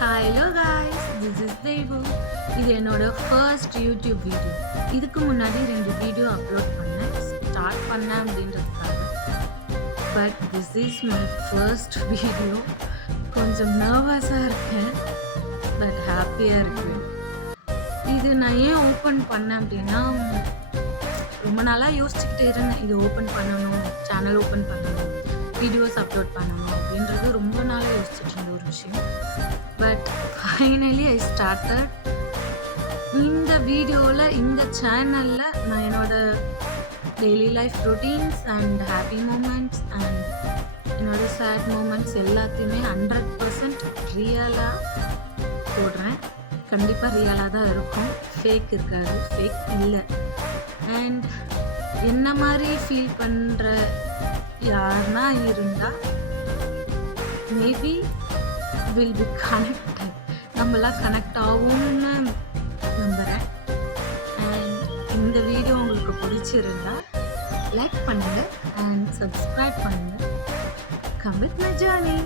Hello guys, this is Devu. இது என்னோட first YouTube video. இதுக்கு முன்னாடி 2 வீடியோ அப்லோட் பண்ணேன், ஸ்டார்ட் பண்ணேன் அப்படின்றதுக்காக. But this is my first video. கொஞ்சம் நர்வஸாக இருக்கேன், பட் ஹாப்பியாக இருக்கேன். இது நான் ஏன் ஓப்பன் பண்ணேன் அப்படின்னா, ரொம்ப நாளாக யோசிச்சுக்கிட்டே இருந்தேன். இது ஓப்பன் பண்ணணும், சேனல் ஓப்பன் பண்ணணும், வீடியோஸ் அப்லோட் பண்ணணும் அப்படின்றது ரொம்ப நாளாக யோசிச்சுட்டு இருந்த ஒரு விஷயம். But finally I started. இந்த வீடியோவில், இந்த சேனலில் நான் என்னோட daily life routines and happy moments and என்னோட சேட் மூமெண்ட்ஸ் எல்லாத்தையுமே 100% ரியலாக போடுறேன். கண்டிப்பாக ரியலாக தான் இருக்கும், ஃபேக் இருக்காது, ஃபேக் இல்லை. அண்ட் என்ன மாதிரி ஃபீல் பண்ணுற யாருன்னா இருந்தால் மேபி வில் பி கனெக்டட், நம்மளாம் கனெக்ட் ஆகும்னு நம்புகிறேன். அண்ட் இந்த வீடியோ உங்களுக்கு பிடிச்சிருந்தா லைக் பண்ணுங்கள் அண்ட் சப்ஸ்கிரைப் பண்ணுங்கள். Come with my journey.